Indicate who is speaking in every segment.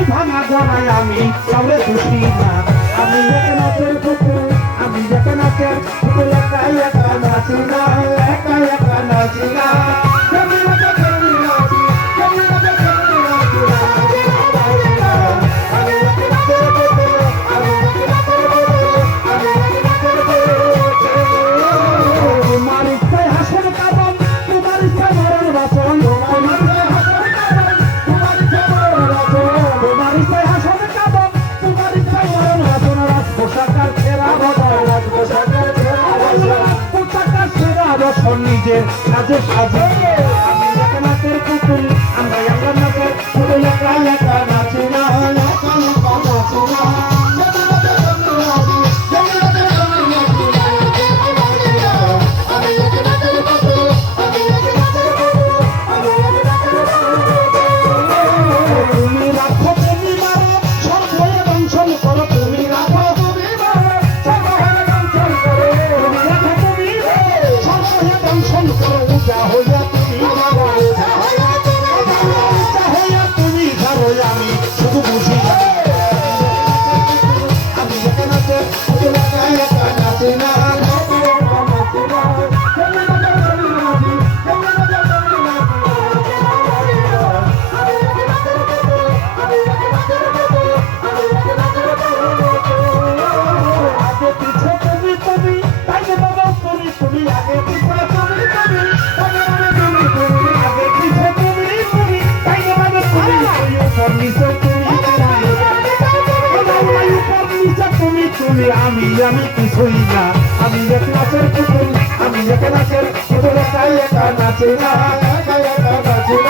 Speaker 1: তাই ভাঙা গড়াই আমি, কাউরে খুশি না। আমি একা নাচের পুতুল আমি একা নাচের পুতুল একা একা নাচি না, একা একা নাচি না। এখন নিজে সাজে সাজে। আমি নাচের পুতুল আমরা আমরা নাচের পুতুল একা একা নাচে একা নাচে না বলবি আমি আমি কিছুই না। আমি এক নাচের পুতুল, আমি এক নাচের পুতুল তাই একা নাচে না, একা একা নাচে না।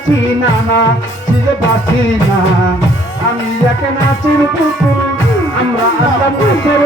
Speaker 1: নাচি নানা ছিঁড়ে বাঁচি না। আমি একে নাচির পুকুর আমরা আমরা দেশের